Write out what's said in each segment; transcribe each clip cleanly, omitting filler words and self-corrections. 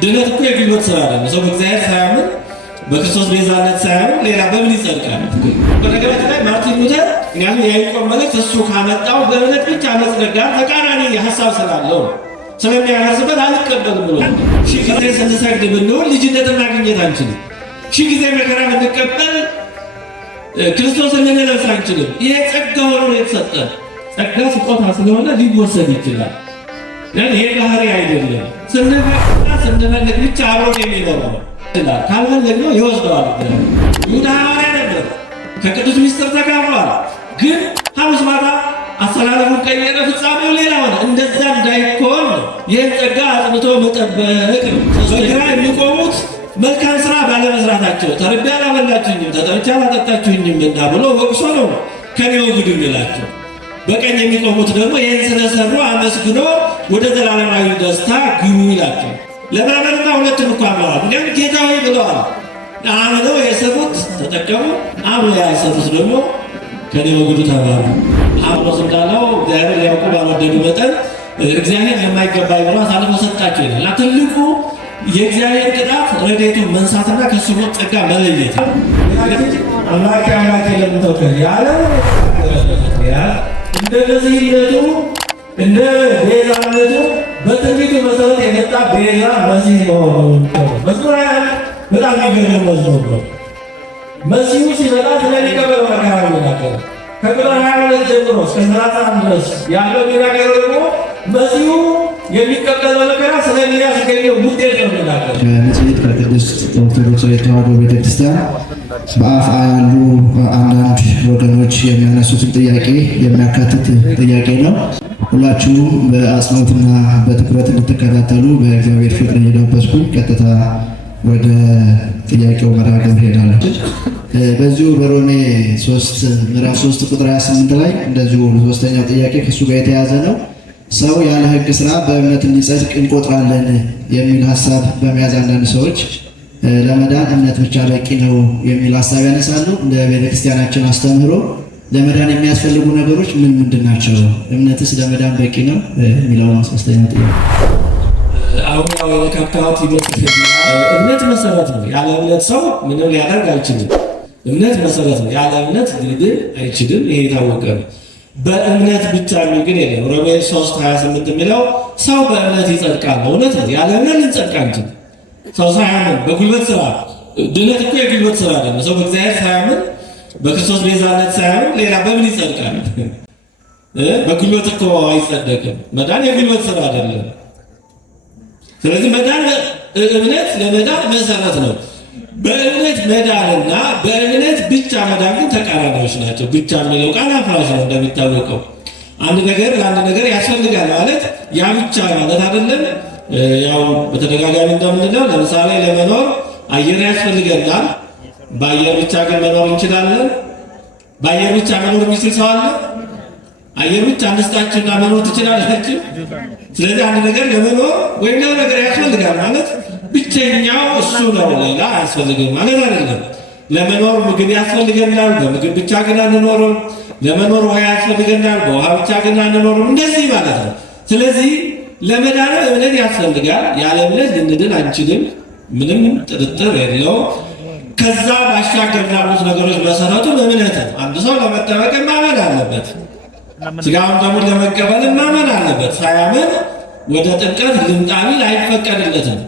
ድነት እኮ የጉልበት ስራ አይደለም። ሰው በእግዚአብሔር ሳያምን በክርስቶስ ቤዛነት ሳያምን ሌላ በምን ይጸድቃል? በነገራችን ላይ ማርቲን ሉተር ምክንያቱም የያዕቆብ መልእክት እሱ ካመጣው በእምነት ብቻ መጽደቅ ጋር ተቃራኒ ሀሳብ ስላለው ስለሚያነስበት አልቀበልም ብሎ ሺህ ጊዜ ስንሰግድ ብንሆን ልጅነትን ማግኘት አንችልም። ሺህ ጊዜ መከራ ብንቀበል ክርስቶስን ልንለብስ አንችልም። ይሄ ጸጋ ሆኖ የተሰጠ ጸጋ ስጦታ ስለሆነ ሊወሰድ ይችላል። ይሄ ባህሪ አይደለም። ስንፈቅድና ስንፈልግ ብቻ አብሮን የሚኖረው ይችላል። ካልፈለግነው ይወስደዋል። ይሁዳ ሐዋርያ ነበር፣ ከቅዱስ ምስጢር ተካፍሏል። ግን ሐሙስ ማታ አሰላለፉን ቀየረ፣ ፍጻሜው ሌላ ሆነ። እንደዛ እንዳይኮን ይህን ጸጋ አጥንቶ መጠበቅ ነው። በግራ የሚቆሙት መልካም ስራ ባለመስራታቸው ተርቤ አላበላችሁኝም፣ ተጠምቼ አላጠጣችሁኝም እና ብሎ ወቅሶ ነው ከኔ ወግዱ ይላቸው። በቀኝ የሚቆሙት ደግሞ ይህን ስለሰሩ አመስግኖ ወደ ዘላለማዊ ደስታ ግቡ ይላቸው። ለማመንማ ሁለቱም እኮ አምነዋል። ምክንያቱም ጌታ ሆይ ብለዋል። አምነው የሰሩት ተጠቀሙ፣ አምነው ያልሰሩት ደግሞ ከኔ ወግዱ ተባሉ። ጳውሎስ እንዳለው እግዚአብሔር ሊያውቁ ባልወደዱ መጠን እግዚአብሔር ለማይገባ ብሎ አሳልፎ ሰጣቸው ይላል። እና ትልቁ የእግዚአብሔር ቅጣት ረድኤቱን መንሳትና ከሱ ጸጋ መለየት አምላኬ አምላኬ ለምን ተውከኝ ያለ እንደ ነዚህነቱ እንደ ቤዛነቱ በትንቢቱ መሰረት የመጣ ቤዛ መሲህ መሆኑ መዝሙር በጣም የሚገርም መዝሙር ነው። መሲሁ ሲመጣ ስለሚቀበለው መከራ ይናገራል። ከቁጥር 22 ጀምሮ እስከ 31 ድረስ ያለው የሚናገረው ደግሞ መሲሁ የሚቀበለው መከራ ስለሚያስገኘው ውጤት ነው የሚናገረው። ከንጽሕት ከቅድስት ኦርቶዶክስ ተዋሕዶ ቤተክርስቲያን በአፍ ያሉ አንዳንድ ወገኖች የሚያነሱትን ጥያቄ የሚያካትት ጥያቄ ነው። ሁላችሁም በአጽንኦትና በትኩረት እንድትከታተሉ በእግዚአብሔር ፍቅር እየጋበዝኩኝ ቀጥታ ወደ ጥያቄው መርሃ ግብር ሄዳለሁ። በዚሁ በሮሜ 3 ምዕራፍ 3 ቁጥር 28 ላይ እንደዚሁ ሶስተኛው ጥያቄ ከሱ ጋር የተያዘ ነው። ሰው ያለ ሕግ ስራ በእምነት እንዲጸድቅ እንቆጥራለን የሚል ሀሳብ በመያዝ አንዳንድ ሰዎች ለመዳን እምነት ብቻ በቂ ነው የሚል ሀሳብ ያነሳሉ። እንደ ቤተክርስቲያናችን አስተምህሮ ለመዳን የሚያስፈልጉ ነገሮች ምን ምንድን ናቸው? እምነትስ ለመዳን በቂ ነው የሚለውን ሶስተኛ ጥያቄ አሁን ያው የካካውት ይመስላል። እምነት መሰረት ነው። ያለ እምነት ሰው ምንም ሊያደርግ አይችልም። እምነት መሰረት ነው። ያለ እምነት ሊድን አይችልም። ይሄ የታወቀ ነው። በእምነት ብቻ የሚል ግን የለም። ሮሜ 3:28 የሚለው ሰው በእምነት ይጸድቃል። እውነት ነው። ያለ እምነት ልንጸድቅ አንችልም። ሰው ሳያምን በጉልበት ስራ ድነት እኮ የጉልበት ስራ አይደለም። ሰው በእግዚአብሔር ሳያምን በክርስቶስ ቤዛነት ሳያምን ሌላ በምን ይጸድቃል? በጉልበት እኮ አይጸደቅም። መዳን የጉልበት ስራ አይደለም። ስለዚህ መዳን እምነት ለመዳን መሰረት ነው። በእምነት መዳንና በእምነት ብቻ መዳን ግን ተቃራኒዎች ናቸው። ብቻ የሚለው ቃል አፍራሽ ነው። እንደሚታወቀው አንድ ነገር ለአንድ ነገር ያስፈልጋል ማለት ያ ብቻ ማለት አይደለም። ያው በተደጋጋሚ እንደምንለው ለምሳሌ ለመኖር አየር ያስፈልገናል። በአየር ብቻ ግን መኖር እንችላለን? በአየር ብቻ መኖር የሚችል ሰው አለ? አየር ብቻ አንስታችሁና መኖር ትችላላችሁ? ስለዚህ አንድ ነገር ለመኖር ወይም ሌላ ነገር ያስፈልጋል ማለት ብቸኛው እሱ ነው፣ ሌላ አያስፈልግም ማለት አይደለም። ለመኖር ምግብ ያስፈልገናል፣ በምግብ ብቻ ግን አንኖርም። ለመኖር ውሃ ያስፈልገናል፣ በውሃ ብቻ ግን አንኖርም። እንደዚህ ማለት ነው። ስለዚህ ለመዳን እምነት ያስፈልጋል። ያለ እምነት ልንድን አንችልም፣ ምንም ጥርጥር የለው። ከዛ ባሻገር ያሉት ነገሮች መሰረቱ እምነት ነው። አንድ ሰው ለመጠመቅ ማመን አለበት። ስጋውን ደግሞ ለመቀበል ማመን አለበት። ሳያምን ወደ ጥምቀት ልምጣ ቢል አይፈቀድለትም።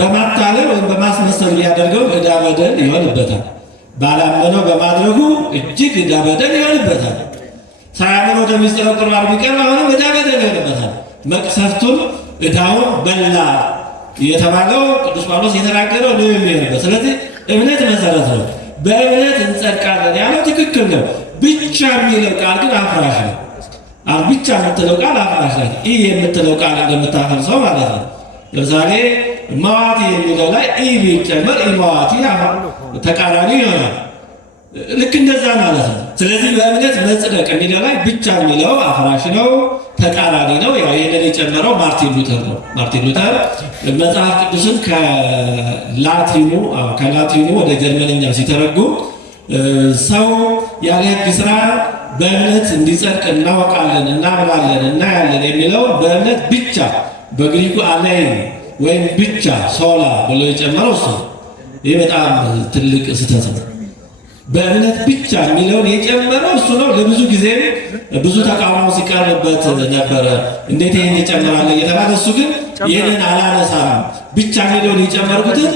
በማታለል ወይም በማስመሰል ቢያደርገው ዕዳ በደል ይሆንበታል። ባላመነው በማድረጉ እጅግ ዕዳ በደል ይሆንበታል። ሳያምን ወደ ምስጢረ ቁርባን ቢቀርብ አሁንም ዕዳ በደል ይሆንበታል። መቅሰፍቱን ዕዳውን በላ የተባለው ቅዱስ ጳውሎስ የተናገረው ነው የሚሆንበት። ስለዚህ እምነት መሰረት ነው። በእምነት እንጸድቃለን ያለው ትክክል ነው። ብቻ የሚለው ቃል ግን አፍራሽ ነው። ብቻ የምትለው ቃል አፍራሽ ናት። ይህ የምትለው ቃል እንደምታፈርሰው ማለት ነው። ለምሳሌ መዋቲ የሚለው ላይ ኢ ቢጨመር ኢመዋቲ ተቃራኒ ይሆናል። ልክ እንደዛ ማለት ነው። ስለዚህ በእምነት መጽደቅ የሚለው ላይ ብቻ የሚለው አፍራሽ ነው፣ ተቃራኒ ነው። ያው ይሄንን የጨመረው ማርቲን ሉተር ነው። ማርቲን ሉተር መጽሐፍ ቅዱስን ከላቲኑ ወደ ጀርመንኛ ሲተረጉም ሰው ያለ ሕግ ስራ በእምነት እንዲጸድቅ እናውቃለን፣ እናምናለን፣ እናያለን የሚለው በእምነት ብቻ በግሪኩ አሜን ወይም ብቻ ሶላ ብሎ የጨመረው እሱ ይህ በጣም ትልቅ ስህተት ነው። በእምነት ብቻ የሚለውን የጨመረው እሱ ነው። ለብዙ ጊዜ ብዙ ተቃውሞ ሲቀርብበት ነበረ። እንዴት ይህን ይጨምራል እየተባለ እሱ ግን ይህንን አላነሳም ብቻ የሚለውን የጨመርኩትን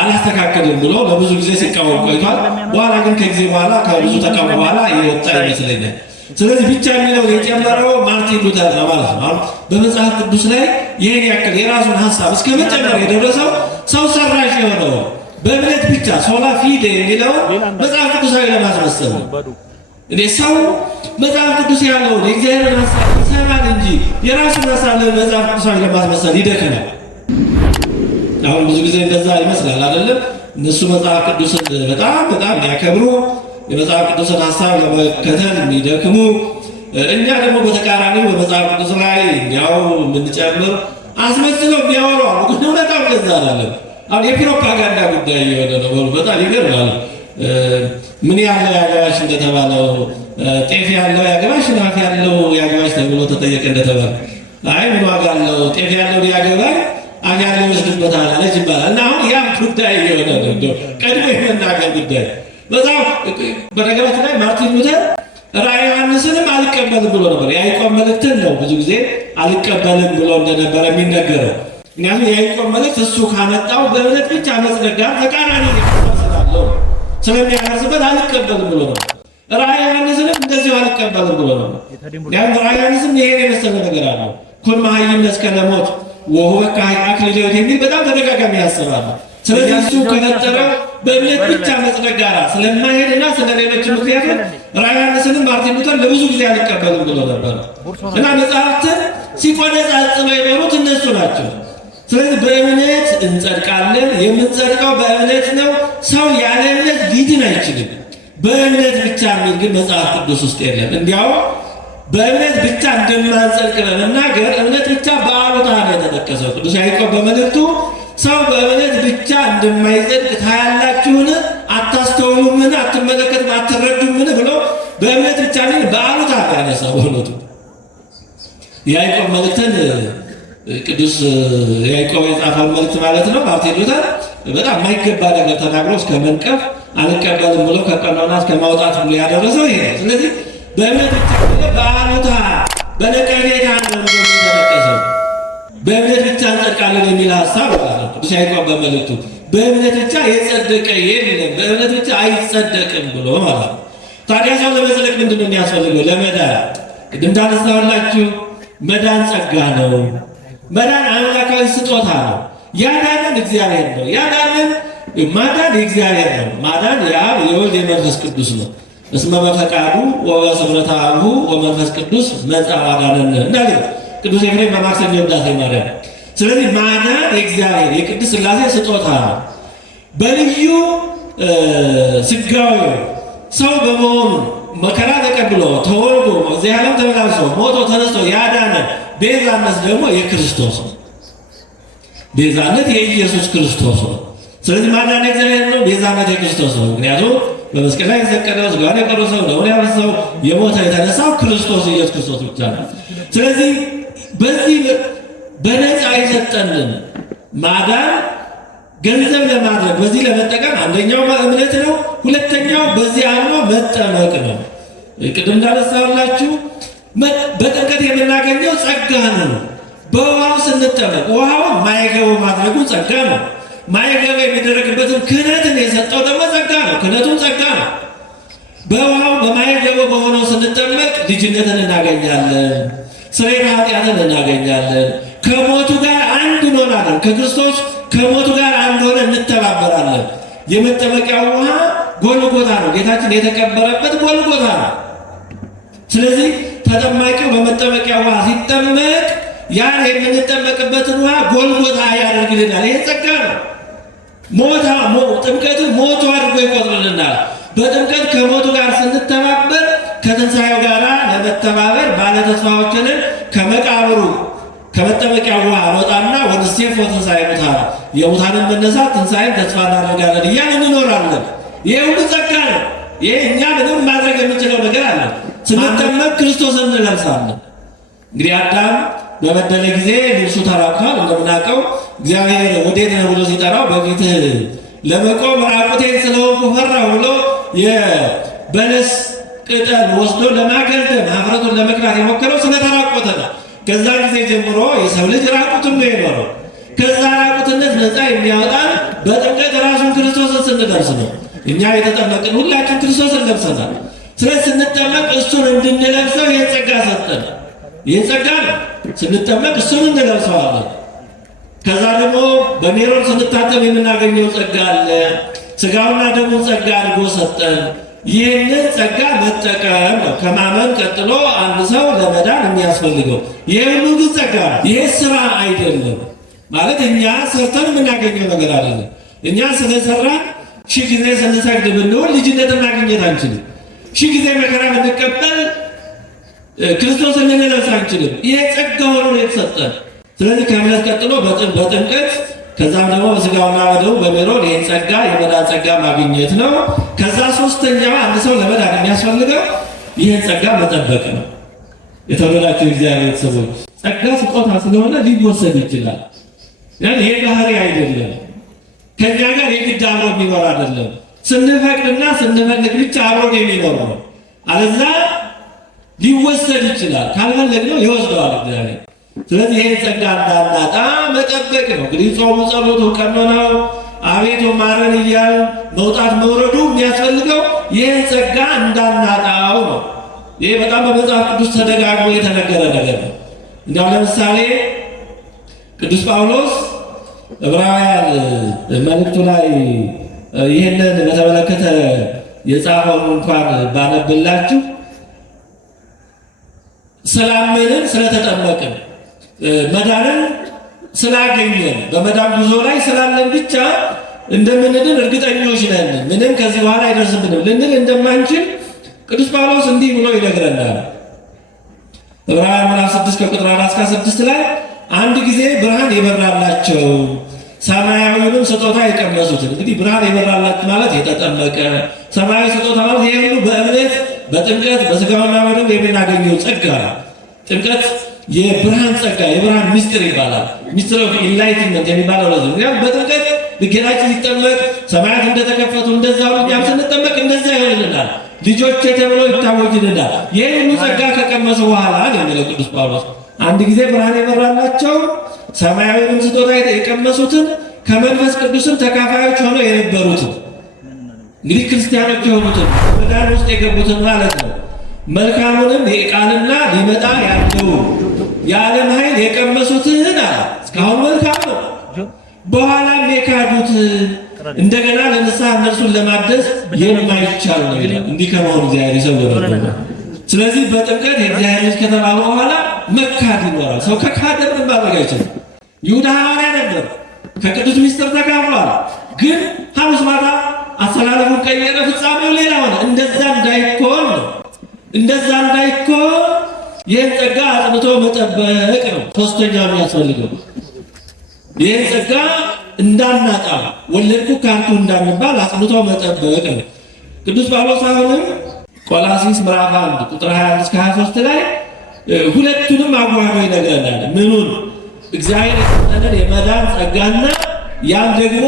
አላስተካከልም ብሎ ለብዙ ጊዜ ሲቃወም ቆይቷል። በኋላ ግን ከጊዜ በኋላ ከብዙ ተቃውሞ በኋላ የወጣ ይመስለኛል። ስለዚህ ብቻ የሚለውን የጨመረው ማርቲን ሉተር ነው ማለት ነው። በመጽሐፍ ቅዱስ ላይ ይህን ያክል የራሱን ሀሳብ እስከ መጨመር የደረሰው ሰው ሰራሽ የሆነው በእምነት ብቻ ሶላ ፊዴ የሚለውን መጽሐፍ ቅዱሳዊ ለማስመሰል ነው። እኔ ሰው መጽሐፍ ቅዱስ ያለውን የእግዚአብሔርን ሀሳብ ይሰማል እንጂ የራሱን ሀሳብ ለመጽሐፍ ቅዱሳዊ ለማስመሰል ይደክማል። አሁን ብዙ ጊዜ እንደዛ ይመስላል አይደለም? እነሱ መጽሐፍ ቅዱስን በጣም ያከብሩ፣ የመጽሐፍ ቅዱስን ሀሳብ ለመከተል የሚደክሙ፣ እኛ ደግሞ በተቃራኒው በመጽሐፍ ቅዱስ ላይ ያው የምንጨምር አስመስለው የሚያወሩ አሉ። ግን እውነታው እንደዛ አይደለም። አሁን የፕሮፓጋንዳ ጉዳይ የሆነ ነው። በጣም ይገርማል። ምን ያለው ያገባሽ እንደተባለው ጤፍ ያለው ያገባሽ፣ ናፍ ያለው ያገባሽ ተብሎ ተጠየቀ እንደተባለ አይ ምን ዋጋ አለው ጤፍ ያለው ያገባሽ አፍ ያለው ይወስድበታል አለች ይባላል። እና አሁን ያም ጉዳይ የሆነ ነው እንደው ቀድሞ የመናገር ጉዳይ። በዛው በነገራችን ላይ ማርቲን ሉተር ራዕየ ዮሐንስንም አልቀበልም ብሎ ነበር። የያዕቆብ መልእክትን ነው ብዙ ጊዜ አልቀበልም ብሎ እንደነበረ የሚነገረው። ምክንያቱም የያዕቆብ መልእክት እሱ ካመጣው በእምነት ብቻ መጽደቅ ጋር ተቃራኒ ስላለው ስለሚያፈርስበት አልቀበልም ብሎ ነው። ራዕየ ዮሐንስንም እንደዚሁ አልቀበልም ብሎ ነው። ምክንያቱም ራዕየ ዮሐንስም ይሄን የመሰለ ነገር አለው። ኩን መሃይምነ እስከ ለሞት ወሁበከ አክሊለ ሕይወት የሚል በጣም ተደጋጋሚ ያስባል። ስለዚህ እሱ ከፈጠረው በእምነት ብቻ መጽደቅ ጋር ስለማይሄድና ስለሌሎች ምክንያቶች ራዕየ ዮሐንስንም ማርቲን ሉተር ለብዙ ጊዜ አልቀበልም ብሎ ነበር እና መጽሐፍትን ሲቆነጻጽለው የኖሩት እነሱ ናቸው። ስለዚህ በእምነት እንጸድቃለን። የምንጸድቀው በእምነት ነው። ሰው ያለ እምነት ሊድን አይችልም። በእምነት ብቻ የሚል ግን መጽሐፍ ቅዱስ ውስጥ የለም። እንዲያው በእምነት ብቻ እንደማንጸድቅ በመናገር እምነት ብቻ በአሉታ ነው የተጠቀሰው። ቅዱስ ያዕቆብ በመልእክቱ ሰው በእምነት ብቻ እንደማይጸድቅ ታያላችሁን? አታስተውሉምን? አትመለከቱም? አትረዱምን? ብሎ በእምነት ብቻ ግን በአሉታ ነው ያነሳው። በእውነቱ የያዕቆብ መልእክትን ቅዱስ ያዕቆብ የጻፈውን መልእክት ማለት ነው። ማርቲን ሉተር በጣም የማይገባ ነገር ተናግሮ እስከ መንቀፍ አልቀበልም ብሎ ከቀኖና እስከ ማውጣት ብሎ ያደረሰው ይሄ ነው። ስለዚህ በእምነት ብቻ በአሉታ በነቀፌታ ነው እንደሚጠቀሰው በእምነት ብቻ እንጸድቃለን የሚል ሀሳብ ነው። ቅዱስ ያዕቆብ በመልእክቱ በእምነት ብቻ የጸደቀ የለም፣ በእምነት ብቻ አይጸደቅም ብሎ ማለት ነው። ታዲያ ሰው ለመጽደቅ ምንድን ነው የሚያስፈልገው? ለመዳን ቅድም እንዳነሳሁላችሁ መዳን ጸጋ ነው። መዳን አምላካዊ ስጦታ ነው። ያዳነን እግዚአብሔር ነው። ያዳነን ማዳን የእግዚአብሔር ነው። ማዳን የአብ የወልድ የመንፈስ ቅዱስ ነው። እስመ በፈቃዱ ወበስምረተ አቡሁ ወመንፈስ ቅዱስ መጽአ ማዳነነ እንዳለ ቅዱስ ኤፍሬም በማክሰኞ ውዳሴ ማርያም። ስለዚህ ማዳን የእግዚአብሔር የቅድስት ሥላሴ ስጦታ ነው። በልዩ ስጋዊ ሰው በመሆኑ መከራ ተቀብሎ ተወልዶ እዚህ ዓለም ተመላልሶ ሞቶ ተነስቶ ያዳነን ቤዛነት ደግሞ የክርስቶስ ነው። ቤዛነት የኢየሱስ ክርስቶስ ነው። ስለዚህ ማዳን የእግዚአብሔር ነው፣ ቤዛነት የክርስቶስ ነው። ምክንያቱም በመስቀል ላይ የተሰቀለው ሥጋውን የቆረሰው ደሙን ያፈሰሰው የሞተው የተነሳው ክርስቶስ ኢየሱስ ክርስቶስ ብቻ ነው። ስለዚህ በዚህ በነፃ የሰጠንን ማዳን ገንዘብ ለማድረግ በዚህ ለመጠቀም አንደኛው እምነት ነው። ሁለተኛው በዚህ አምኖ መጠመቅ ነው። ቅድም እንዳነሳሁላችሁ በጥምቀት የምናገኘው ጸጋ ነው። በውሃው ስንጠመቅ ውሃውን ማይገቡ ማድረጉ ጸጋ ነው። ማይገቡ የሚደረግበትን ክህነትን የሰጠው ደግሞ ጸጋ ነው። ክህነቱም ጸጋ ነው። በውሃው በማይገቡ በሆነው ስንጠመቅ ልጅነትን እናገኛለን፣ ስርየተ ኃጢአትን እናገኛለን። ከሞቱ ጋር አንድ እንሆናለን። ከክርስቶስ ከሞቱ ጋር አንድ ሆነ እንተባበራለን። የመጠመቂያው ውሃ ጎልጎታ ነው። ጌታችን የተቀበረበት ጎልጎታ ነው። ስለዚህ ተጠማቂው በመጠመቂያ ውሃ ሲጠመቅ ያን የምንጠመቅበትን ውሃ ጎልጎታ ያደርግልናል። ይሄ ጸጋ ነው። ጥምቀትን ሞቱ አድርጎ ይቆጥርልናል። በጥምቀት ከሞቱ ጋር ስንተባበር ከትንሣኤው ጋር ለመተባበር ባለተስፋዎችንን ከመቃብሩ ከመጠመቂያ ውሃ እንወጣና ወንሴፎ ትንሣኤ ሙታን የሙታንን መነሳት ትንሣኤን ተስፋ እናደርጋለን እያልን እንኖራለን። ይሄ ሁሉ ጸጋ ነው። ይሄ እኛ ምንም ማድረግ የምንችለው ነገር አለ። ስንጠመቅ ክርስቶስን እንለብሳለን። እንግዲህ አዳም በበደለ ጊዜ ልብሱ ተራቅቷል። እንደምናውቀው እግዚአብሔር ወዴት ነህ ብሎ ሲጠራው በፊትህ ለመቆም ራቁቴን ስለሆንኩ ፈራሁ ብሎ የበለስ ቅጠል ወስዶ ለማገልደም ኀፍረቱን ለመክራት የሞከረው ስለተራቆተ ነው። ከዛ ጊዜ ጀምሮ የሰው ልጅ ራቁቱን ነው የኖረው። ከዛ ራቁትነት ነፃ የሚያወጣን በጥምቀት ራሱን ክርስቶስን ስንለብስ ነው። እኛ የተጠመቅን ሁላችን ክርስቶስን ለብሰናል። ስለዚህ ስንጠመቅ እሱን እንድንለብሰው ይህን ጸጋ ሰጠን። ይህን ጸጋ ነው ስንጠመቅ እሱን እንለብሰዋለን። ከዛ ደግሞ በሜሮን ስንታጠብ የምናገኘው ጸጋ አለ። ሥጋውና ደሙን ጸጋ አድርጎ ሰጠን። ይህንን ጸጋ መጠቀም ነው ከማመን ቀጥሎ አንድ ሰው ለመዳን የሚያስፈልገው። ይህ ሁሉ ግን ጸጋ ነው። ይህ ስራ አይደለም ማለት እኛ ሰርተን የምናገኘው ነገር አይደለም። እኛ ስለሰራን ሺህ ጊዜ ስንሰግድ ብንሆን ልጅነትን ማግኘት አንችልም። ሺህ ጊዜ መከራ ብንቀበል ክርስቶስን ልንለብስ አንችልም። ይሄ ጸጋ ሆኖ ነው የተሰጠን። ስለዚህ ከእምነት ቀጥሎ በጥምቀት ከዛም ደግሞ በሥጋውና በደሙ በሜሮን ይህን ጸጋ የመዳን ጸጋ ማግኘት ነው። ከዛ ሶስተኛው አንድ ሰው ለመዳን የሚያስፈልገው ይህን ጸጋ መጠበቅ ነው። የተወደዳችሁ እግዚአብሔር ቤተሰቦች ጸጋ ስጦታ ስለሆነ ሊወሰድ ይችላል። ይሄ ባህሪ አይደለም። ከኛ ጋር የግድ አብሮ የሚኖር አይደለም። ስንፈቅድና ስንፈልግ ብቻ አብሮን የሚኖር ነው። አለዛ ሊወሰድ ይችላል። ካልፈለግነው ይወስደዋል እግዚአብሔር። ስለዚህ ይሄን ጸጋ እንዳናጣ መጠበቅ ነው። እንግዲህ ጾሙ፣ ጸሎቱ፣ ቀኖናው አቤቱ ማረን እያል መውጣት መውረዱ የሚያስፈልገው ይህን ጸጋ እንዳናጣው ነው። ይሄ በጣም በመጽሐፍ ቅዱስ ተደጋግሞ የተነገረ ነገር ነው። እንዲያው ለምሳሌ ቅዱስ ጳውሎስ ዕብራውያን መልእክቱ ላይ ይህንን በተመለከተ የጻፈውን እንኳን ባነብላችሁ ስላመንን ስለተጠመቅን መዳንን ስላገኘን በመዳን ጉዞ ላይ ስላለን ብቻ እንደምንድን እርግጠኞች ነን፣ ምንም ከዚህ በኋላ አይደርስብንም ልንል እንደማንችል ቅዱስ ጳውሎስ እንዲህ ብሎ ይነግረናል። ዕብራውያን ምዕራፍ 6 ከቁጥር 4 እስከ 6 ላይ አንድ ጊዜ ብርሃን የበራላቸው ሰማያዊውንም ስጦታ የቀመሱትን። እንግዲህ ብርሃን የበራላቸው ማለት የተጠመቀ ሰማያዊ ስጦታ ማለት ይሄ ሁሉ በእምነት በጥምቀት በሥጋውና በደሙ የምናገኘው ጸጋ። ጥምቀት የብርሃን ጸጋ የብርሃን ምስጢር ይባላል። ሚስጥር ኦፍ ኢንላይትመንት የሚባለው ለዚህ ምክንያቱም በጥምቀት ጌታችን ሲጠመቅ ሰማያት እንደተከፈቱ እንደዛ ሁሉ እኛም ስንጠመቅ እንደዛ ይሆንልናል። ልጆቼ ተብሎ ይታወጅልናል። ይህን ሁሉ ጸጋ ከቀመሱ በኋላ ነው የሚለው ቅዱስ ጳውሎስ አንድ ጊዜ ብርሃን የበራላቸው ሰማያዊውን ስጦታ የቀመሱትን ከመንፈስ ቅዱስም ተካፋዮች ሆነው የነበሩትን እንግዲህ ክርስቲያኖች የሆኑትን መዳን ውስጥ የገቡትን ማለት ነው። መልካሙንም የቃልና ሊመጣ ያለውን የዓለም ኃይል የቀመሱትን አለ። እስካሁን መልካም ነው። በኋላም የካዱት እንደገና ለንስሐ እነርሱን ለማደስ የማይቻል ነው ይላል። እንዲህ ከመሆኑ እግዚአብሔር ይሰውረን። ስለዚህ በጥምቀት የእግዚአብሔር ልጅ ከተባለ በኋላ መካድ ይኖራል። ሰው ከካደ ምንም ማድረግ አይችልም። ይሁዳ ሐዋርያ ነበር፣ ከቅዱስ ምስጢር ተካፍሏል። ግን ሐሙስ ማታ አስተላለፉን ቀየረ፣ ፍጻሜው ሌላ ሆነ። እንደዛ እንዳይኮን ነው። እንደዛ እንዳይኮን ይህን ጸጋ አጽንቶ መጠበቅ ነው ሶስተኛው የሚያስፈልገው። ይህን ጸጋ እንዳናጣ ወለድኩ ካንቱ እንዳንባል አጽንቶ መጠበቅ ነው። ቅዱስ ጳውሎስ አሁንም ቆላስይስ ምዕራፍ 1 ቁጥር 21 እስከ 23 ላይ ሁለቱንም አዋህዶ ይነግረናል። ምኑን? እግዚአብሔር የሰጠንን የመዳን ጸጋና ያን ደግሞ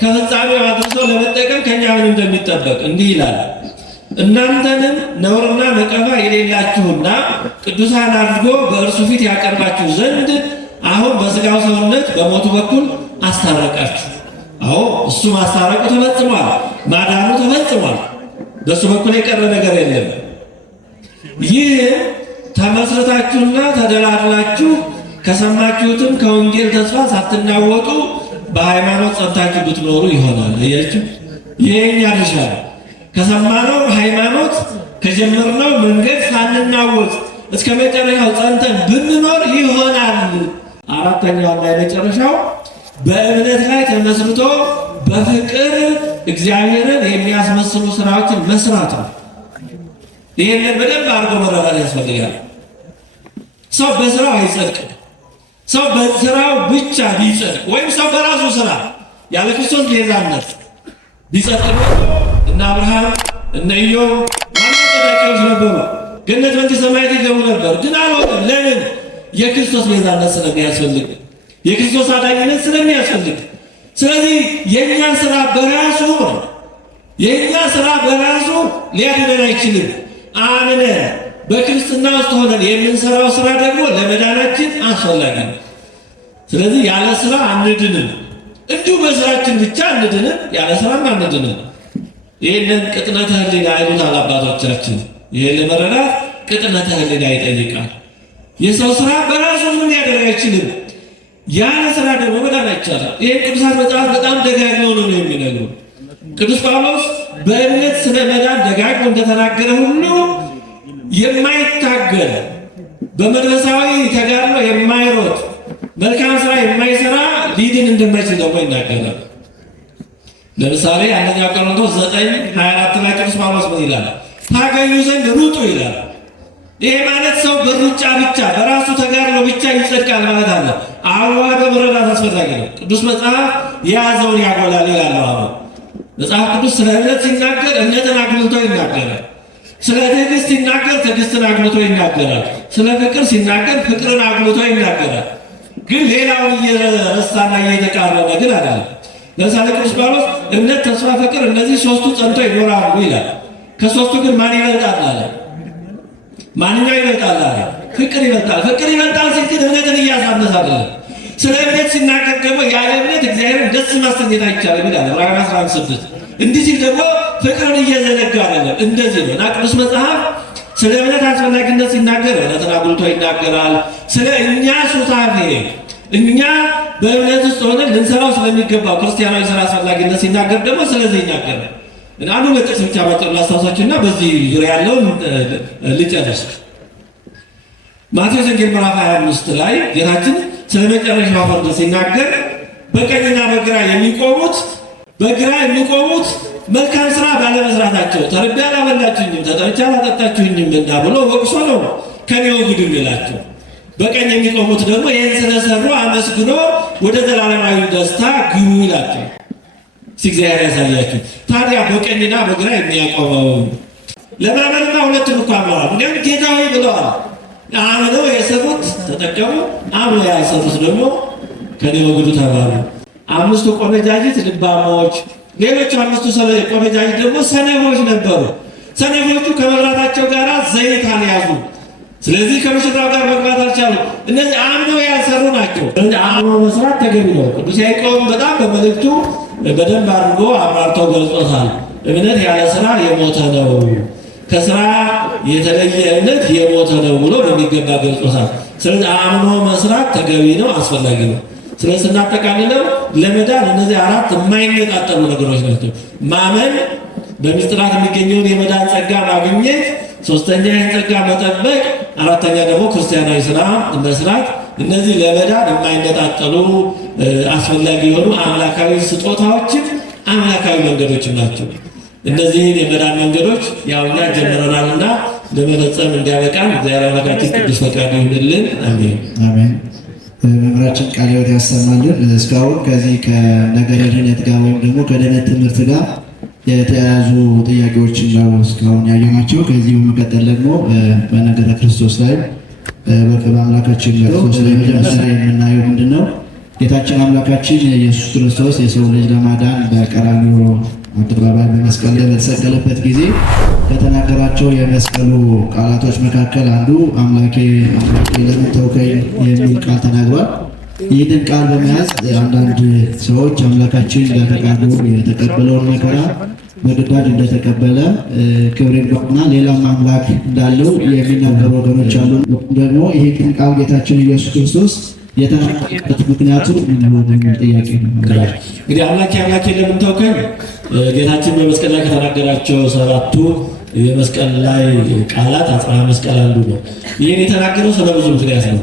ከፍጻሜው አድርሶ ለመጠቀም ከኛ ምን እንደሚጠበቅ እንዲህ ይላል። እናንተንም ነውርና ነቀፋ የሌላችሁና ቅዱሳን አድርጎ በእርሱ ፊት ያቀርባችሁ ዘንድ አሁን በሥጋው ሰውነት በሞቱ በኩል አስታረቃችሁ። አዎ እሱ ማስታረቁ ተፈጽሟል፣ ማዳኑ ተፈጽሟል። በእሱ በኩል የቀረ ነገር የለም። ይህ ተመስርታችሁና ተደላድላችሁ ከሰማችሁትም ከወንጌል ተስፋ ሳትናወጡ በሃይማኖት ጸንታችሁ ብትኖሩ ይሆናል። አያችሁ፣ የኛ ድርሻ ነው። ከሰማነው ሃይማኖት ከጀመርነው መንገድ ሳንናወጥ እስከ መጨረሻው ጸንተን ብንኖር ይሆናል። አራተኛውና የመጨረሻው በእምነት ላይ ተመስርቶ በፍቅር እግዚአብሔርን የሚያስመስሉ ስራዎችን መስራት ነው። ይህንን በደንብ አድርጎ መረዳት ያስፈልጋል። ሰው በስራው አይጸድቅም። ሰው በስራው ብቻ ቢጸድቅ ወይም ሰው በራሱ ስራ ያለ ክርስቶስ ቤዛነት ቢጸድቅ እነ አብርሃም እነ ኢዮብ ዋና ጸዳቂዎች ነበሩ። ገነት መንግሥተ ሰማያት ይገቡ ነበር። ግን አልሆነም። ለምን? የክርስቶስ ቤዛነት ስለሚያስፈልግ፣ የክርስቶስ አዳኝነት ስለሚያስፈልግ። ስለዚህ የእኛ ስራ በራሱ ሊያድነን አይችልም። አምነን በክርስትና ውስጥ ሆነን የምንሰራው ስራ ደግሞ ለመዳናችን አስፈላጊ ነው። ስለዚህ ያለ ስራ አንድንም፣ እንዲሁ በስራችን ብቻ አንድንም፣ ያለ ስራም አንድንም። ይህንን ቅጥነተ ሕሊና ይሉታል አባቶቻችን። ይህን ለመረዳት ቅጥነተ ሕሊና ይጠይቃል። የሰው ስራ በራሱ ምን ያደርግ አይችልም። ያለ ስራ ደግሞ መዳን አይቻልም። ይህን ቅዱሳት መጽሐፍ በጣም ደጋግመው ነው የሚነግሩ። ቅዱስ ጳውሎስ በእምነት ስለ መዳን ደጋግሞ እንደተናገረ ሁሉ የማይታገል በመንፈሳዊ ተጋድሎ የማይሮጥ መልካም ስራ የማይሰራ ሊድን እንደማይችል ደግሞ ይናገራል። ለምሳሌ አንደኛ ቆሮንቶስ 9:24 ላይ ቅዱስ ጳውሎስ ምን ይላል? ታገኙ ዘንድ ሩጡ ይላል። ይሄ ማለት ሰው በሩጫ ብቻ በራሱ ተጋድሎ ብቻ ይጸድቃል ማለት አለ። አዋህዶ መረዳት አስፈላጊ ነው። ቅዱስ መጽሐፍ የያዘውን ያጎላል ይላል። መጽሐፍ ቅዱስ ስለ እምነት ሲናገር እምነትን አጉልቶ ይናገራል። ስለ ትዕግስት ሲናገር ትዕግስትን አጉልቶ ይናገራል። ስለ ፍቅር ሲናገር ፍቅርን አጉልቶ ይናገራል። ግን ሌላውን እየረሳና እየተቃረነ ግን አይደለም። ለምሳሌ ቅዱስ ጳውሎስ እምነት፣ ተስፋ፣ ፍቅር እነዚህ ሶስቱ ጸንተው ይኖራሉ ይላል። ከሶስቱ ግን ማን ይበልጣል አለ? ማንኛው ይበልጣል አለ? ፍቅር ይበልጣል። ፍቅር ይበልጣል ሲል ግን እምነትን እያሳነሰ አይደለም። ስለ እምነት ሲናገር ደግሞ ያለ እምነት እግዚአብሔርን ደስ ማሰኘት አይቻልም ይላል ዕብራውያን 11:6። እንዲህ ሲል ደግሞ ፍቅርን እየዘነጋ አይደለም። እንደዚህ ነው እና ቅዱስ መጽሐፍ ስለ እምነት አስፈላጊነት ሲናገር እምነትን አጉልቶ ይናገራል። ስለ እኛ ሱታፌ እኛ በእምነት ውስጥ ሆነን ልንሰራው ስለሚገባው ክርስቲያናዊ ስራ አስፈላጊነት ሲናገር ደግሞ ስለዚህ ይናገራል። አንዱ በጥቅስ ብቻ ባጭሩ ላስታውሳችሁና በዚህ ዙሪያ ያለውን ልጨርስ። ማቴዎስ ወንጌል ምዕራፍ 25 ላይ ጌታችን ስለ መጨረሻው ፍርድ ሲናገር በቀኝና በግራ የሚቆሙት መልካም ስራ ባለመስራታቸው ተርቤ አላበላችሁኝም፣ ተጠምቼ አላጠጣችሁኝም እና ብሎ ወቅሶ ነው ከኔ ወግዱ ይላቸው። በቀኝ የሚቆሙት ደግሞ ይህን ስለሰሩ አመስግኖ ወደ ዘላለማዊ ደስታ ግቡ ይላቸው። እግዚአብሔር ያሳያችሁ። ታዲያ በቀኝና በግራ የሚያቆመው ለማመንና ሁለቱን እንኳን አምነዋል። እንዲያውም ጌታ ሆይ ብለዋል። አምነው የሰሩት ተጠቀሙ፣ አምነው ያልሰሩት ደግሞ ከኔ ወግዱ ተባሉ። አምስቱ ቆነጃጅት ልባሞች፣ ሌሎቹ አምስቱ ቆነጃጅት ደግሞ ሰነፎች ነበሩ። ሰነፎቹ ከመብራታቸው ጋር ዘይት አልያዙ። ስለዚህ ከሙሽራው ጋር መግባት አልቻሉ። እነዚህ አምነው ያልሰሩ ናቸው። አምነው መስራት ተገቢ ነው። ቅዱስ ያዕቆብ በጣም በመልእክቱ በደንብ አድርጎ አብራርቶ ገልጾታል። እምነት ያለ ስራ የሞተ ነው፣ ከስራ የተለየ እምነት የሞተ ነው ብሎ በሚገባ ገልጾታል። ስለዚህ አምኖ መስራት ተገቢ ነው፣ አስፈላጊ ነው። ስለዚህ ስናጠቃልለው ለመዳን እነዚህ አራት የማይነጣጠሉ ነገሮች ናቸው። ማመን፣ በምስጢራት የሚገኘውን የመዳን ጸጋ ማግኘት፣ ሶስተኛ ይህን ጸጋ መጠበቅ፣ አራተኛ ደግሞ ክርስቲያናዊ ስራ መስራት። እነዚህ ለመዳን የማይነጣጠሉ አስፈላጊ የሆኑ አምላካዊ ስጦታዎችን አምላካዊ መንገዶችም ናቸው። እነዚህን የመዳን መንገዶች ያው እኛ ጀምረናልና ለመፈጸም እንዲያበቃን እግዚአብሔር አምላካችን ቅዱስ ፈቃዱ ይሁንልን። አሜን አሜን። መምህራችን ቃለ ሕይወት ያሰማልን። እስካሁን ከዚህ ከነገረ ድነት ጋር ወይም ደግሞ ከድነት ትምህርት ጋር የተያያዙ ጥያቄዎችን ነው እስካሁን ያየናቸው። ከዚህ በመቀጠል ደግሞ በነገረ ክርስቶስ ላይ በአምላካችን ክርስቶስ ላይ መጀመሪያ የምናየው ምንድን ነው? ጌታችን አምላካችን ኢየሱስ ክርስቶስ የሰው ልጅ ለማዳን በቀራንዮ አደባባይ በመስቀል ላይ በተሰቀለበት ጊዜ ከተናገራቸው የመስቀሉ ቃላቶች መካከል አንዱ አምላኬ አምላኬ ለምን ተውከኝ የሚል ቃል ተናግሯል። ይህንን ቃል በመያዝ አንዳንድ ሰዎች አምላካችን ለተቃርዶ የተቀበለውን መከራ በግዳጅ እንደተቀበለ ክብር ይግባውና ሌላም አምላክ እንዳለው የሚናገሩ ወገኖች አሉ። ደግሞ ይህን ቃል ጌታችን ኢየሱስ ክርስቶስ የተናገረበት ምክንያቱ ጥያቄ ነው። እንግዲህ አምላኬ ለምን ተውከኝ ጌታችን በመስቀል ላይ ከተናገራቸው ሰባቱ የመስቀል ላይ ቃላት አጽራ መስቀል አንዱ ነው። ይህን የተናገረው ስለ ብዙ ምክንያት ነው፣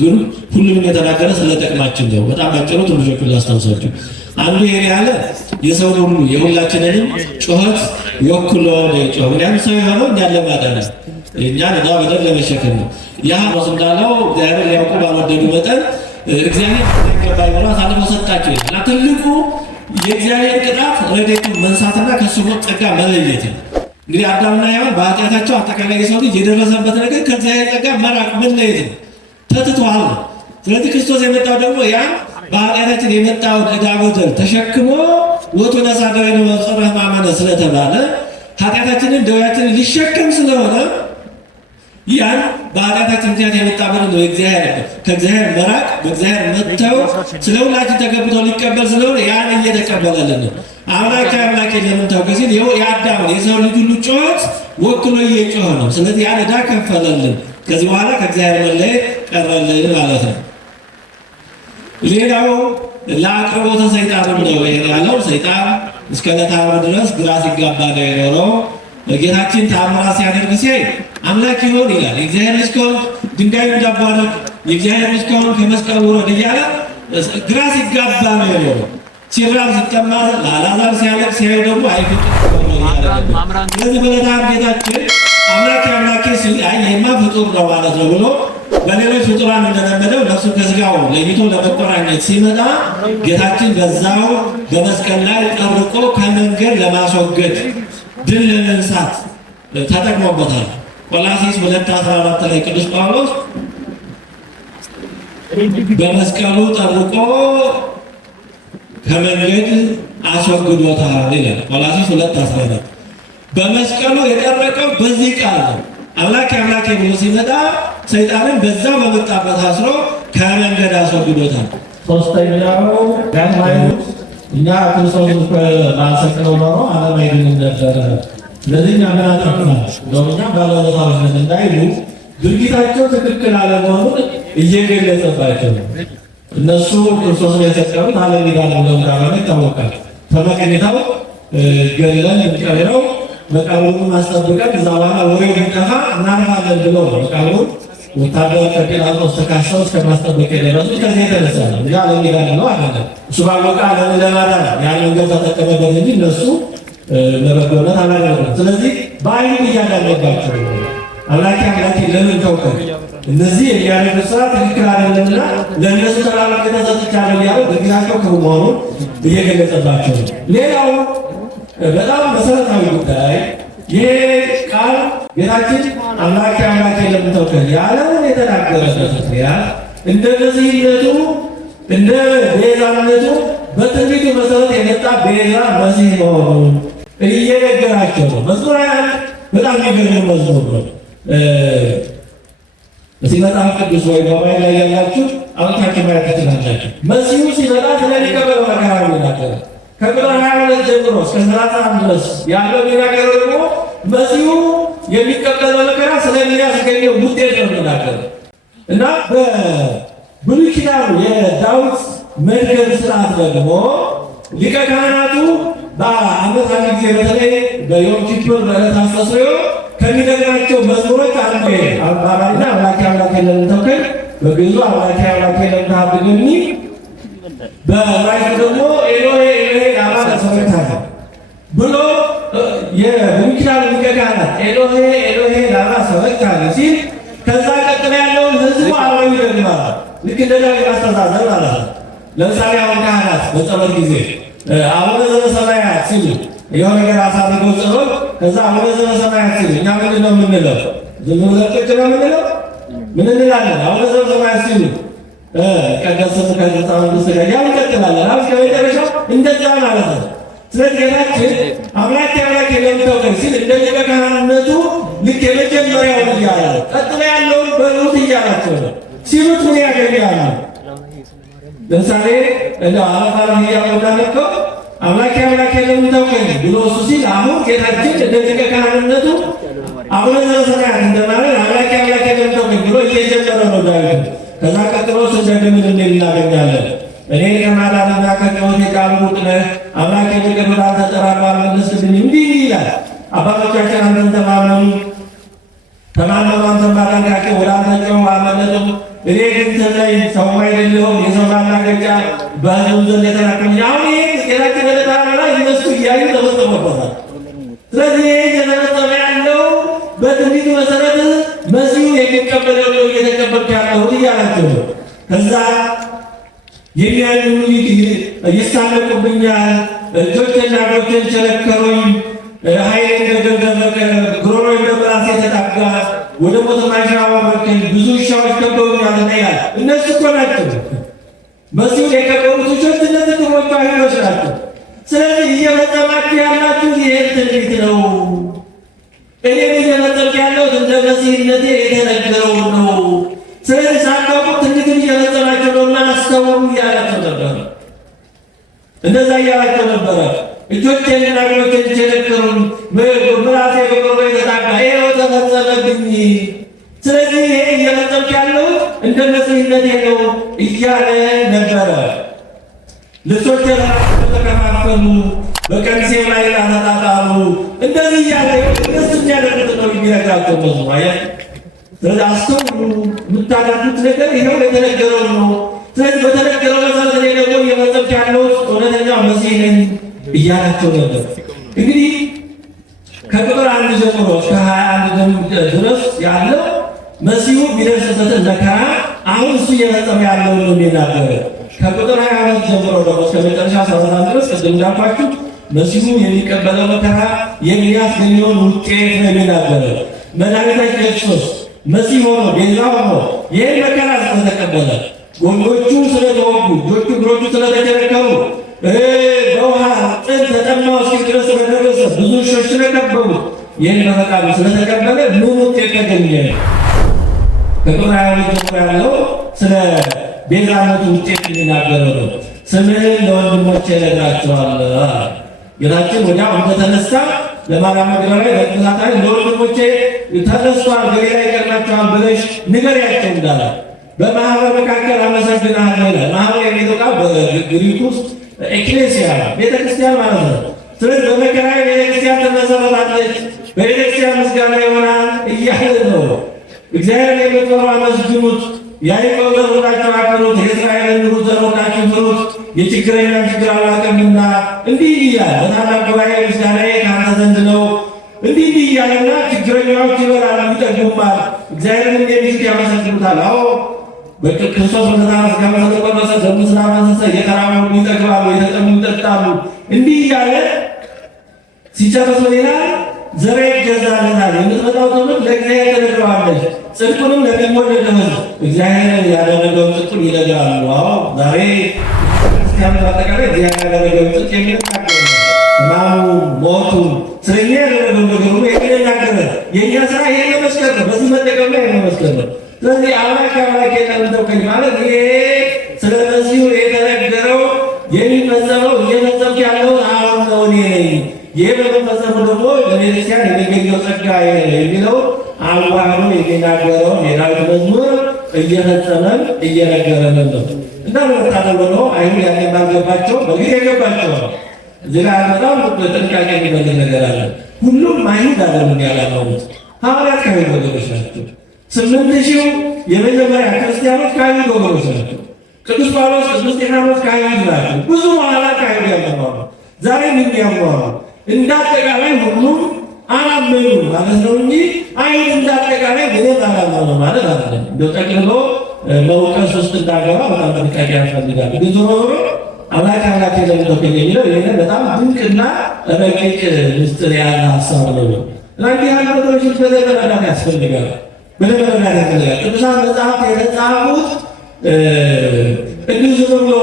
ግን ሁሉንም የተናገረ ስለ ጥቅማችን ነው። በጣም ባጭሩ ትንሾቹን ላስታውሳችሁ። አንዱ ይሄን ያለ የሰው ሁሉ የሁላችንንም ጩኸት ወክሎ ነው የጮኸው። ምክንያቱም ሰው የሆነው እኛን ለማዳን ነው፣ እኛን ዕዳ በደል ለመሸከም ነው። ያ እንዳለው እግዚአብሔር ሊያውቁ ባልወደዱ መጠን እግዚአብሔር ይገባኝ ብሎ አሳልፎ ሰጣቸው እና ትልቁ የእግዚአብሔር ቅጣት ረድኤቱን መንሳትና ከሱ ጸጋ መለየት ነው። እንግዲህ አዳምና ሔዋን በኃጢአታቸው አጠቃላይ የሰው ልጅ የደረሰበት ነገር ከእግዚአብሔር ጸጋ መራቅ መለየት ነው። ተትቷል። ስለዚህ ክርስቶስ የመጣው ደግሞ ያን በኃጢአታችን የመጣውን ዕዳ በደል ተሸክሞ ወቶ ነሳደው የነበረ ማመነ ስለተባለ ኃጢአታችንን ደዌያችንን ሊሸከም ስለሆነ ያን በኃጢአታችን ምክንያት የመጣብን ነው። ከእግዚአብሔር መራቅ በእግዚአብሔር መተው ስለ ሁላችን ተገብቶ ሊቀበል ስለሆነ ያን እየተቀበለልን ነው። አምላኬ አምላኬ ለምን ተውከ ሲል የአዳምን የሰው ልጅ ሁሉ ጩኸት ወክሎ እየጮኸ ነው። ስለዚህ ያን ዕዳ ከፈለልን። ከዚህ በኋላ ከእግዚአብሔር መለየት ቀረልን ማለት ነው። ሌላው ለአቅርቦተ ሰይጣንም ነው ያለው። ሰይጣን እስከ ዕለተ ዓርብ ድረስ ግራ ሲጋባ ነው የኖረው። ጌታችን ተአምራት ሲያደርግ ሲያይ አምላክ ይሆን ይላል። የእግዚአብሔር ልጅ ከሆንክ ድንጋዩን ዳቦ አድርግ፣ የእግዚአብሔር ልጅ ከሆንክ ከመስቀሉ ውረድ እያለ ግራ ሲጋባ ነው የኖረው። ሲራብ ሲጠማ ለአልዓዛር ሲያለቅስ ሲያዩ ደግሞ አይፍጥ። ስለዚህ በዕለተ ዓርብ ጌታችን አምላኬ አምላኬ ሲል ይሄማ ፍጡር ነው ማለት ነው ብሎ በሌሎች ፍጡራን እንደለመደው ነፍሱ ከስጋው ለይቶ ለመቆራኘት ሲመጣ ጌታችን በዛው በመስቀል ላይ ጠርቆ ከመንገድ ለማስወገድ ድል ለመንሳት ተጠቅሞበታል። ቆላስይስ 2:14 ላይ ቅዱስ ጳውሎስ በመስቀሉ ጠርቆ ከመንገድ አስወግዶታል ይላል። ቆላስይስ 2:14 በመስቀሉ የጠረቀው በዚህ ቃል ነው። አምላኬ አምላኬ ብሎ ሲመጣ ሰይጣንን በዛ በመጣበት አስሮ ከመንገድ አስወግዶታል። ሶስተኛው ሃይማኖት እኛ ክርስቶስ ባንሰቅለው ኖሮ ዓለም አይድንም ነበረ። ስለዚህ እኛ ምን አጠፋን? እኛ ባለውለታዎች ነን እንዳይሉ ድርጊታቸው ትክክል አለመሆኑን እየገለጸባቸው ነው። እነሱ ክርስቶስን የሰቀሉት ዓለም ይዳን ብለው እንዳልሆነ ይታወቃል። ከመቀኔታው ገለን እንቀብረው መቃብሩን ማስጠብቀን እዛ በኋላ ወሬው ቢጠፋ እናርፋለን ብለው ነው መቃብሩን ወታደር ከጲላጦስ ተካሰው እስከማስጠበቅ የደረሱት ከዚህ የተነሳ ነው። ያ ለሚዳ ነው አይደለም። እሱ ባወቀ ዓለምን ለማዳን ያን መንገድ ተጠቀመበት እንጂ እነሱ ለበጎነት አላደረጉም። ስለዚህ በአይኑ እያዳለባቸው አምላኬ አምላኬ ለምን ተውከ? እነዚህ የሚያደርጉት ስራ ትክክል አይደለምና ለእነሱ ተላልፎ ተሰጥቻለሁ እያሉ ድርጊታቸው ክፉ መሆኑን እየገለጸባቸው ነው። ሌላው በጣም መሰረታዊ ጉዳይ ይሄ ቃል ጌታችን አምላኬ አምላኬ ለምን ተውከ ያለውን የተናገረበት ምክንያት እንደ መሲህነቱ እንደ ቤዛነቱ በትንቢቱ መሰረት የመጣ ቤዛ መሲህ መሆኑን እየነገራቸው ነው። መዝሙር በጣም የሚገርም መዝሙር ነው። እዚህ መጽሐፍ ቅዱስ ወይ በማይ ላይ ያላችሁ አውጥታችሁ ማየት ትችላላችሁ። መሲሁ ሲመጣ ስለሚቀበለው መከራ ይናገራል። ከቁጥር 22 ጀምሮ እስከ 31 ድረስ ያለው የሚናገረው ደግሞ መሲሁ የሚቀበለው መከራ ስለሚያስገኘው ውጤት ነው የሚናገረው እና በብሉይ ኪዳን የዳዊት መዝገብ ስርዓት ደግሞ ሊቀ ካህናቱ በዓመት አንድ ጊዜ በተለይ በዮም ኪፑር በዕለተ አስተስርዮ ከሚነግራቸው መዝሙሮች አንዱ በአማርኛ አምላኬ አምላኬ ለምን ተውከኝ፣ በግዕዙ አምላኬ አምላኬ ለምን ታደገኒ፣ በዕብራይስጡ ደግሞ ኤሎሄ ኤሎሄ ላማ ሰበቅታኒ ብሎ የብሉይ ኪዳን ሊቀ ካህናት ኤሎሄ ኤሎሄ ላማ ሰበቅታኒ ሲል ከዛ ቀጥሎ ያለውን ህዝቡ አብረው ይደግማል። ልክ እንደ ዳዊት አስተሳሰብ ማለት ነው። ለምሳሌ አሁን ካህናት በጸሎት ጊዜ አቡነ ዘበሰማያት ሲሉ የሆነ ነገር አሳርገው ጸሎት ከዛ አቡነ ዘበሰማያት ሲሉ እኛ ምንድን ነው የምንለው? ዝም ብለን ቁጭ ነው የምንለው? ምን እንላለን? አቡነ ዘበሰማያት ሲሉ ይትቀደስ ስምከ ወትምጻእ መንግሥትከ እያልን እንቀጥላለን። እስከ መጨረሻው እንደዛ ማለት ነው። ስለዚህ ጌታችን አምላኬ አምላኬ ለምን ተውከኝ ሲል እንደ ሊቀ ካህንነቱ ልክ የመጀመሪያውን እያለ ቀጥሎ ያለውን በሉት እያላቸው ነው። ሲሉት ምን ያገኛሉ? ለምሳሌ እንደ አረፋ እያመዳነቀው አምላኬ አምላኬ ለምን ተውከኝ ብሎ እሱ ሲል አሁን ጌታችን እንደ ሊቀ ካህንነቱ አቡነ ዘበሰማያት እንደማለት አምላኬ አምላኬ ለምን ተውከኝ ብሎ እየጀመረ ነው ዳዊት። ከዛ ቀጥሎ ስንደግምን እንዴት እናገኛለን? እኔ ከማዳንና ከሕይወት የቃል ሩቅ ነህ አምላኬ ፍቅር ወደ አንተ እጠራለሁ አልመለስክልኝም እንዲህ ይላል። አባቶቻችን አንተን ተማመኑ አንተን ባዳንካቸው ወደ አንተ ጮኹ አመለጡ። እኔ ግን ተለይ ሰውም አይደለሁም የሰው ማላገጫ በሕዝቡ ዘንድ የተናቀኝ። አሁን ይሄ ጌታችን በዕለተ ላይ እነሱ እያዩ ተፈጽሞበታል። ስለዚህ ይሄ የተፈጸመ ያለው በትንቢቱ መሰረት መሲሁ የሚቀበለው ነው እየተቀበልኩ ያለሁት እያላቸው ነው። ከዛ የሚያዩ ይሳለቁብኛል፣ እጆቼና እግሮቼን ቸነከሩኝ፣ ኃይሌ እንደ ገል ደረቀ፣ ጉሮሮዬ እንደ ምላሴ ተጣጋ፣ ወደ ሞት ማይሻው መከን ብዙ ሻዎች ከበውኛል ይላል። እነሱ እኮ ናቸው መሲሁን የከበቡት ውሾች፣ እነዚህ ክፎቹ አይሁዶች ናቸው። ስለዚህ እየፈጸማችሁ ያላችሁ ይሄን ትንቢት ነው። እኔም እየፈጸምኩ ያለሁት እንደ መሲህነቴ የተነገረው ነው። ስለዚህ ሳታውቁ ትንቢትን እየፈጸማችሁ ነውና አስተውሉ እያላቸው ነበረ። እንደዛ እያላቸው ነበረ። እጆቼንና እግሮቼን ቸነከሩኝ፣ ምላሴ በቆሎ የተጣጋ ይኸው ተፈጸመብኝ። ስለዚህ ይሄ እየፈጸምኩ ያለሁት እንደ መሲህነቴ ነው እያለ ነበረ። ልብሶቼ ተከፋፈሉ፣ በቀሚሴም ላይ ተጣጣሉ። እንደዚህ እያለ እነሱ የሚያደርጉት ነው የሚነግራቸው መዝሙ። ስለዚህ አስተውሉ፣ የምታደርጉት ነገር ይኸው የተነገረው ነው። ስለዚህ በተነገረው መሰረት እኔ ደግሞ እየፈጸምኩ ያለሁት እውነተኛ መሲህ ነኝ እያላቸው ነበር። እንግዲህ ከቁጥር 1 ጀምሮ እስከ 21 ድረስ ያለው መሲሁ ቢደርስበትን መከራ አሁን እሱ እየፈጸመ ያለው ነው የሚናገረው። ከቁጥር 22 ጀምሮ ደግሞ እስከ መጨረሻ 17 ድረስ ቅድም እንዳልኳችሁ መሲሁ የሚቀበለው መከራ የሚያስገኘውን ውጤት ነው የሚናገረው። መድኃኒታችን ክርስቶስ መሲህ ሆኖ ቤዛ ሆኖ ይህን መከራ ስለተቀበለ፣ ጎኖቹ ስለተወጉ፣ እጆቹ እግሮቹ ስለተቸነከሩ፣ በውሃ ጥም ተጠማው እስኪል ድረስ ስለደረሰ፣ ብዙ ውሾች ስለከበቡት ይህን በፈቃዱ ስለተቀበለ ምን ውጤት ተገኘ? ከቁጥር 22 ጀምሮ ያለው ስለ ቤዛነቱ ውጤት የሚናገረው ነው። ስምህን ለወንድሞቼ እነግራቸዋለሁ። ጌታችን ወዲያው እንደተነሳ ለማርያም መግደላዊት ለቅዱሳን ለወንድሞቼ ተነስቷል፣ ገሊላ ይቀድማቸዋል ብለሽ ንገሪያቸው እንዳለ በማህበር መካከል አመሰግናለሁ ይላል። ማህበር የሚለው ቃል በግሪክ ውስጥ ኤክሌሲያ ቤተክርስቲያን ማለት ነው። ስለዚህ በመከራ ቤተክርስቲያን ተመሰረታለች፣ በቤተክርስቲያን ምስጋና ይሆናል እያለ ነው። እግዚአብሔር የምትፈሩ አመስግኑት፣ ያዕቆብ ዘሮቻችሁ አክብሩት፣ የእስራኤልን ንጉሥ ዘሮቻችሁ ፍሩት፣ የችግረኛን ችግር አላውቅምና እንዲህ እያለ በታላቅ ጉባኤ ምስጋናዬ ከአንተ ዘንድ ነው። እንዲህ እያለና ችግረኛዎች ይበላሉ ይጠግቡማል፣ እግዚአብሔርንም የሚሹት ያመሰግኑታል። አዎ በክርስቶስ በተናስ ከመሰጠቆመሰ ደሙ ስላፈሰሰ የተራቡ ይጠግባሉ፣ የተጠሙ ይጠጣሉ። እንዲህ እያለ ሲጨርስ ሌላ ዘሬ ይገዛልናል፣ የምትመጣው ትውልድ ለእግዚአብሔር ተነግረዋለች፣ ጽድቁንም ለሚወደድ ሕዝብ እግዚአብሔር ያደረገውን ጽድቁን ይነግራሉ። አዎ ዛሬ ክርስቲያኑ በአጠቃላይ እግዚአብሔር ያደረገውን ጽድቅ የሚናገር ሕማሙ፣ ሞቱ ስለኛ ያደረገውን ነገር ሁሉ የሚናገር የእኛ ስራ ይሄ መመስከር ነው። በዚህ መጠቀም ላይ መመስከር ነው። ስለዚህ አምላክ አምላክ የተንተውከኝ ማለት ይሄ ስለ መሲሁ የተነገረው የሚፈጸመው እየፈጸምኩ ያለው አሁን ነው እኔ ነኝ። ይሄ በመፈጸሙ ደግሞ ለቤተክርስቲያን የሚገኘው ጸጋ የሚለው አዋህዶ የሚናገረውን የዳዊት መዝሙር እየፈጸመን እየነገረን ነው። እና በመታደል ነው አይሁድ ያንን ባልገባቸው በጊዜ የገባቸው ነው። እዚህ ላይ በጣም በጥንቃቄ የሚፈልግ ነገር አለ። ሁሉም አይሁድ አይደሉም ያላመኑት፣ ሐዋርያት ከአይሁድ ወገኖች ናቸው። 8,000 የመጀመሪያ ክርስቲያኖች ከአይሁድ ወገኖች ናቸው። ቅዱስ ጳውሎስ፣ ቅዱስ እስጢፋኖስ ከአይሁድ ናቸው። ብዙ በኋላ ከአይሁድ ያመኗሉ። ዛሬም የሚያምኗሉ። እንዳጠቃላይ ሁሉም አላመኑ ማለት ነው እንጂ አይሁድ እንዳጠቃላይ ምንም አላመኑ ማለት አይደለም። እንደው ጠቅልሎ መውቀስ ውስጥ እንዳገባ በጣም ጥንቃቄ ያስፈልጋል። ግን ዞሮ ዞሮ አምላክ አምላክ የተንተውከኝ የሚለው ይሄ በጣም ድንቅና ረቂቅ ምስጢር ያለ ሀሳብ ነው። እንዲህ ያሉ ነገሮችን በመረዳት ያስፈልጋል። በመረዳት ያስፈልጋል። ቅዱሳን መጽሐፍት የተጻፉት እንዲሁ ዝም ብሎ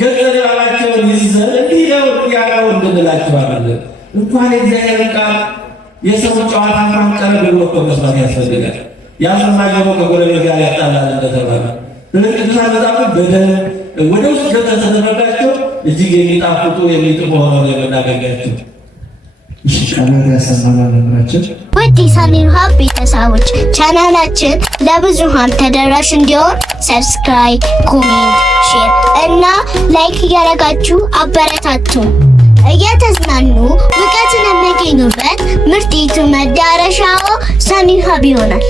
ገጸ ንባባቸውን ይዘን እንዲህ ነው ያለው እንድንላቸዋለን። እንኳን የእግዚአብሔርን ቃል የሰው ጨዋታ እንኳን ቀረብ ብሎ እኮ መስማት ያስፈልጋል። ያሰማ ጆሮ ከጎረቤት ጋር ያጣላል እንደተባለ ስለዚህ ቅዱሳን መጽሐፍት በደንብ ወደ ውስጥ ገብተን ስንረዳቸው እጅግ የሚጣፍጡ የሚጥሙ ሆነው የምናገኛቸው። ውድ የሰሜን ሀብ ቤተሰቦች ቻናላችን ለብዙሃን ተደራሽ እንዲሆን ሰብስክራይብ፣ ኮሜንት፣ ሼር እና ላይክ እያደረጋችሁ አበረታቱ። እየተዝናኑ እውቀትን የሚያገኙበት ምርጥ ዩቲዩብ መዳረሻው ሰሜን ሀብ ይሆናል።